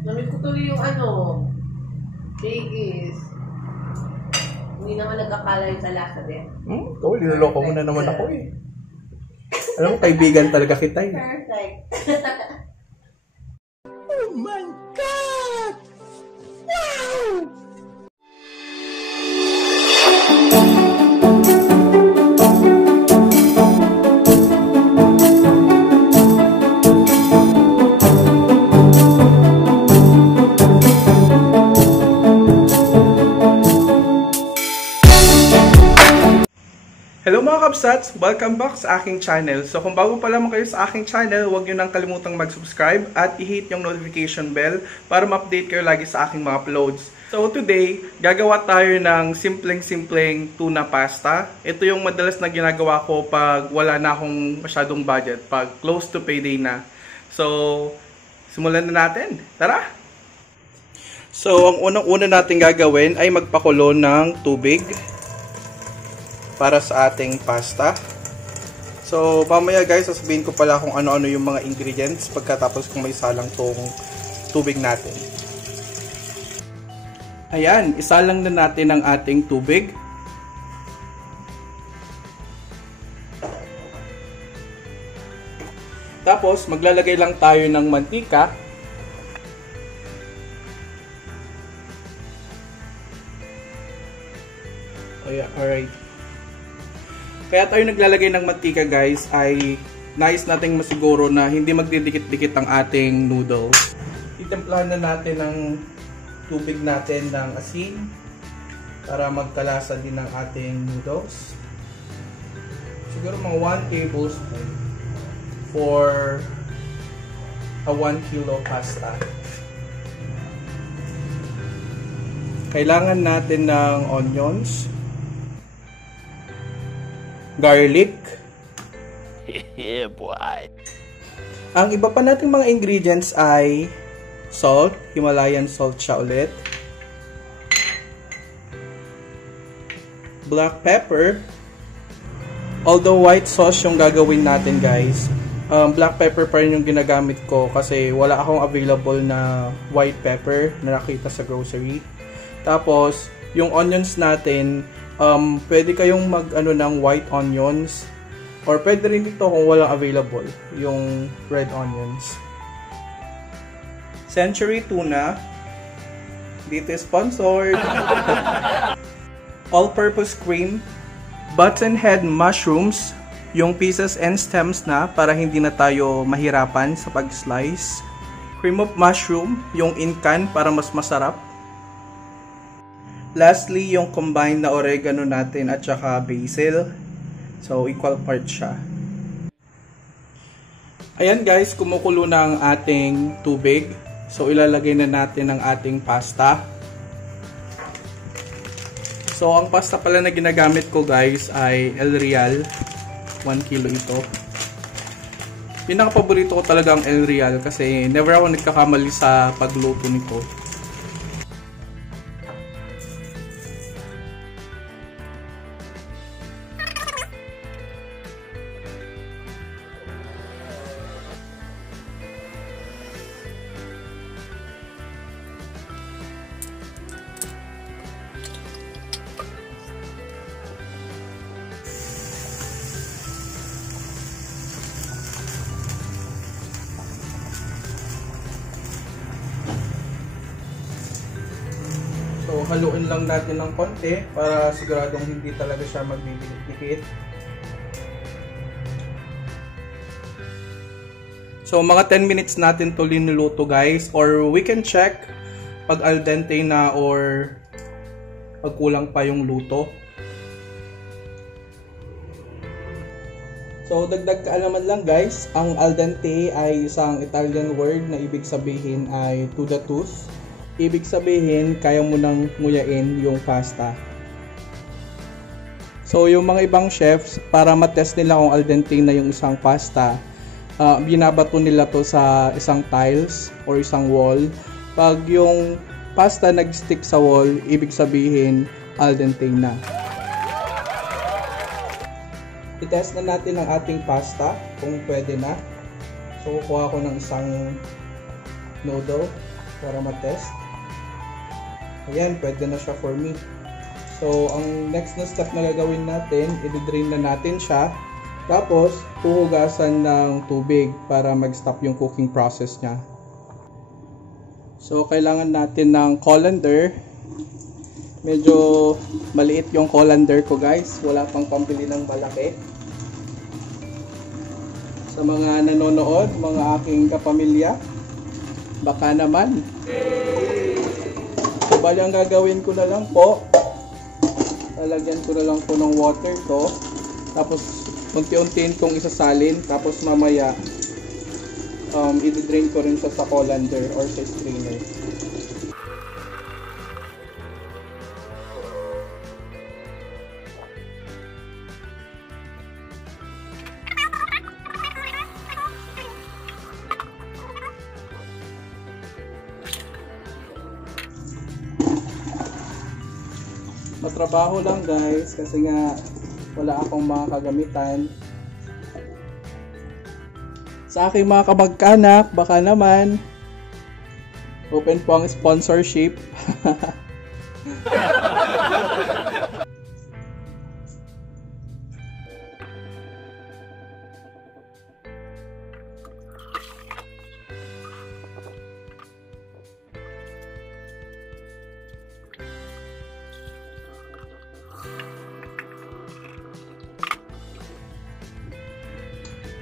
Namit ko tuloy yung shakeys. Hindi naman nagkakala yung sa lasa din. Oo, niloloko mo na naman ako eh. Alam mo, kaibigan talaga kita eh. Perfect. Oh my God! Wow! Hello mga kvxats! Welcome back sa aking channel. So kung bago pa lamang kayo sa aking channel, huwag nyo nang kalimutang mag-subscribe at i-hit yung notification bell para ma-update kayo lagi sa aking mga uploads. So today, gagawa tayo ng simpleng-simpleng tuna pasta. Ito yung madalas na ginagawa ko pag wala na akong masyadong budget, pag close to payday na. So, simulan na natin. Tara! So, ang unang-una natin gagawin ay magpakulo ng tubig para sa ating pasta. So, mamaya guys, sasabihin ko pala kung ano-ano yung mga ingredients pagkatapos kung may salang tong tubig natin. Ayan, isalang na natin ang ating tubig. Tapos, maglalagay lang tayo ng mantika. Ayan, alright. Kaya tayo naglalagay ng mantika guys ay nais nating masiguro na hindi magdidikit-dikit ang ating noodles. Itemplahan na natin ng tubig natin ng asin para magkalasa din ng ating noodles. Siguro mga 1 tablespoon for a 1 kilo pasta. Kailangan natin ng onions, garlic. Yeah, boy. Ang iba pa nating mga ingredients ay salt, Himalayan salt siya ulit. Black pepper. Although white sauce yung gagawin natin guys, black pepper pa rin yung ginagamit ko kasi wala akong available na white pepper na nakita sa grocery. Tapos, yung onions natin, pwede kayong ng white onions or pwede rin ito kung walang available yung red onions. Century tuna, dito sponsored. All-purpose cream, buttonhead mushrooms, yung pieces and stems na para hindi na tayo mahirapan sa pag-slice. Cream of mushroom, yung in-can para mas masarap. Lastly, yung combined na oregano natin at saka basil. So, equal part siya. Ayan guys, kumukulo na ang ating tubig. So, ilalagay na natin ang ating pasta. So, ang pasta pala na ginagamit ko guys ay El Real. 1 kilo ito. Pinaka-paborito ko talaga ang El Real kasi never ako nagkakamali sa pagluto nito. So, haluin lang natin ng konti para siguradong hindi talaga siya magdidikit. So, mga 10 minutes natin to linuluto guys, or we can check pag al dente na or pag kulang pa yung luto. So, dagdag kaalaman lang guys, ang al dente ay isang Italian word na ibig sabihin ay to the tooth. Ibig sabihin, kaya mo nang nguyain yung pasta. So, yung mga ibang chefs, para matest nila kung al dente na yung isang pasta, binabato nila to sa isang tiles or isang wall. Pag yung pasta nag-stick sa wall, ibig sabihin, al dente na. I-test na natin ang ating pasta kung pwede na. So, kukuha ko ng isang noodle. para matest. Ayan, pwede na siya for me. So, ang next na step na gagawin natin, i-drain na natin siya. Tapos, huhugasan ng tubig para mag-stop yung cooking process niya. So, kailangan natin ng colander. Medyo maliit yung colander ko, guys. Wala pang pambili ng malaki. Sa mga nanonood, mga aking kapamilya, baka naman. So, bali ang gagawin ko na lang po, lalagyan ko na lang po ng water to. Tapos, unti-untiin kong isasalin. Tapos, mamaya, i-drain ko rin siya sa colander or sa strainer. Matrabaho lang guys kasi nga wala akong mga kagamitan. Sa aking mga kamag-anak, baka naman open po ang sponsorship.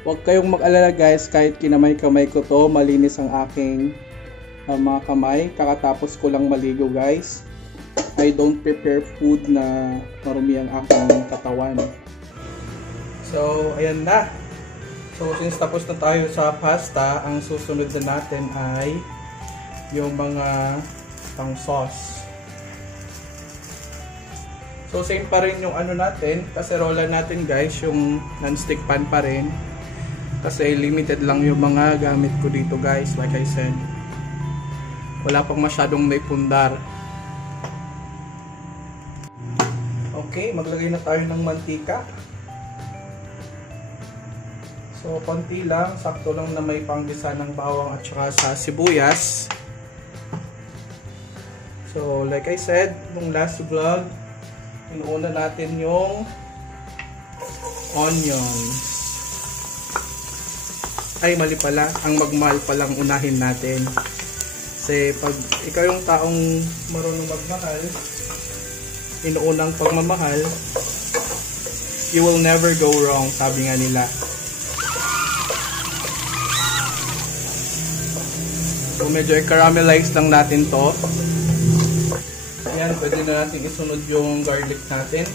Huwag kayong mag-alala guys, kahit kinamay-kamay ko to, malinis ang aking mga kamay. Kakatapos ko lang maligo guys. I don't prepare food na marumi ang aking katawan. So, ayan na. So, since tapos na tayo sa pasta, ang susunod na natin ay yung mga pang sauce. So, same pa rin yung ano natin, kaserola natin guys, yung non-stick pan pa rin. Kasi limited lang yung mga gamit ko dito guys, like I said. Wala pang masyadong naipundar. Okay, maglagay na tayo ng mantika. So, konti lang, sakto lang na may panggisa ng bawang at saka sa sibuyas. So, like I said, nung last vlog, inuuna natin yung onions. Ay, mali pala. Ang magmahal palang unahin natin. Kasi pag ikaw yung taong marunong magmahal, inuunang pagmamahal, you will never go wrong, sabi nga nila. So, medyo i-caramelize lang natin to. Ayan, pwede na natin isunod yung garlic natin.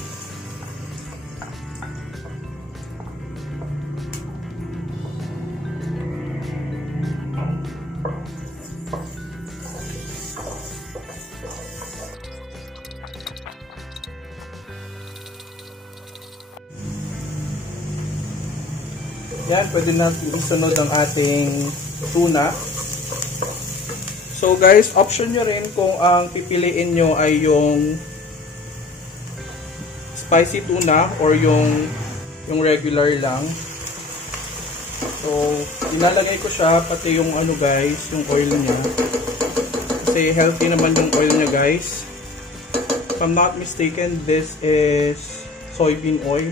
Yan, pwede natin isunod ang ating tuna. So guys, option nyo rin kung ang pipiliin nyo ay yung spicy tuna or yung regular lang. So, ilalagay ko siya, pati yung ano guys, yung oil niya. Kasi healthy naman yung oil niya guys. If I'm not mistaken, this is soybean oil.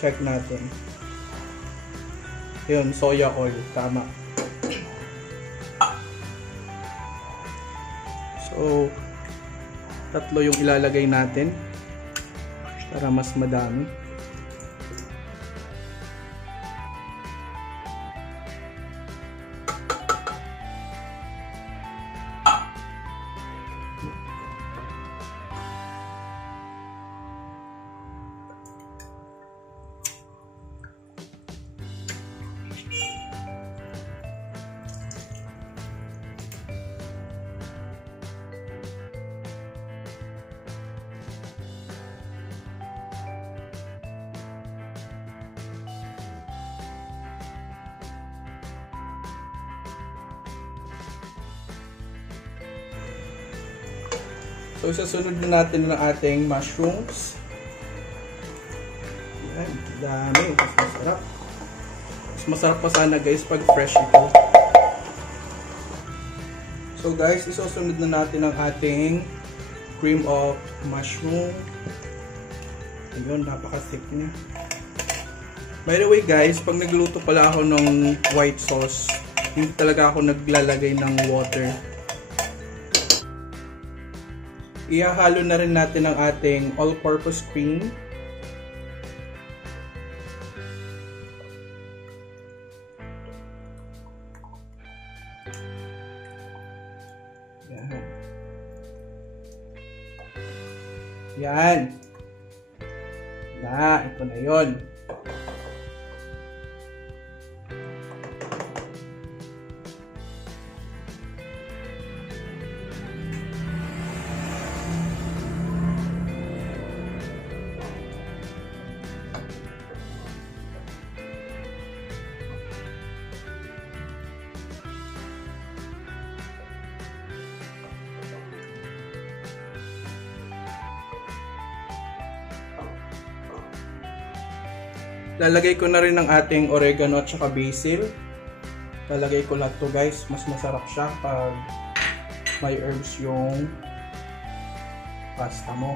Check natin. Yun, soya oil. Tama. So, tatlo yung ilalagay natin para mas madami. So, isasunod na natin ng ating mushrooms. Ayan, dami. Mas masarap. Mas masarap pa sana guys pag fresh ito. So guys, isusunod na natin ang ating cream of mushroom. Ayun, napaka-thick niya. By the way guys, pag nagluto pala ako ng white sauce, hindi talaga ako naglalagay ng water. Ihahalo na rin natin ang ating all-purpose cream. Yan. Yan. Ito na yun. Lalagay ko na rin ang ating oregano at saka basil. Lalagay ko lahat to guys. Mas masarap siya pag may herbs yung pasta mo.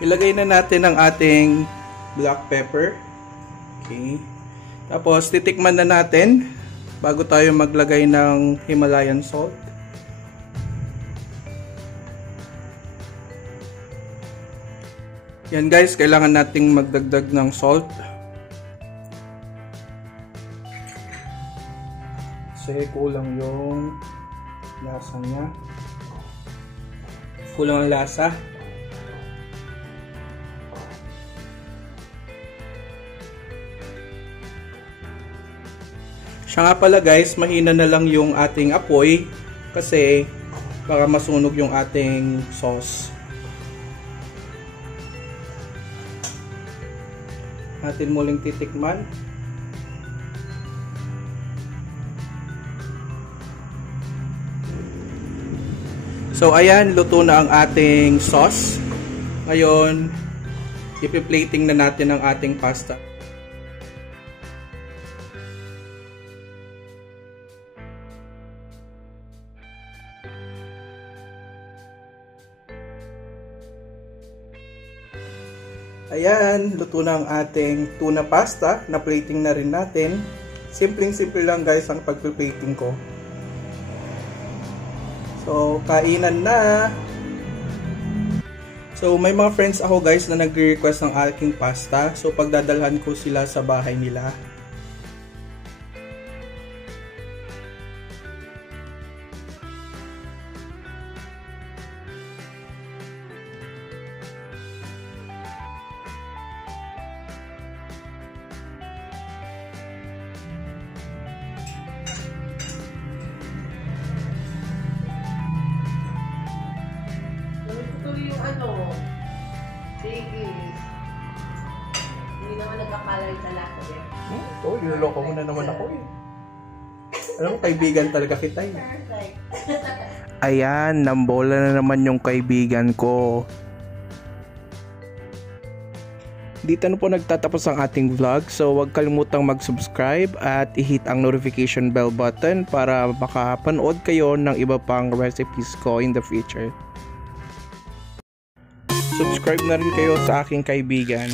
Ilagay na natin ang ating black pepper. Okay. Tapos titikman na natin bago tayo maglagay ng Himalayan salt. Yan guys, kailangan nating magdagdag ng salt. Kasi kulang yung lasa niya. Kulang ang lasa. Siya nga pala guys, mahina na lang yung ating apoy kasi baka masunog yung ating sauce. Natin muling titikman. So ayan, luto na ang ating sauce. Ngayon, ipi-plating na natin ang ating pasta. Ayan, luto na ang ating tuna pasta. Na-plating na rin natin. Simpleng-simple lang guys ang pag-plating ko. So, kainan na! So, may mga friends ako guys na nagre-request ng aking pasta. So, pagdadalhan ko sila sa bahay nila. Yung shakeys. Hindi naman nagkakalay sa lahat eh. Ito, niloloko mo na naman ako eh. Alam mo, kaibigan talaga kita eh. Perfect. Ayan, nambola na naman yung kaibigan ko. Dito na po nagtatapos ang ating vlog. So, huwag kalimutang mag-subscribe at i-hit ang notification bell button para makapanood kayo ng iba pang recipes ko in the future. Subscribe na rin kayo sa aking kaibigan.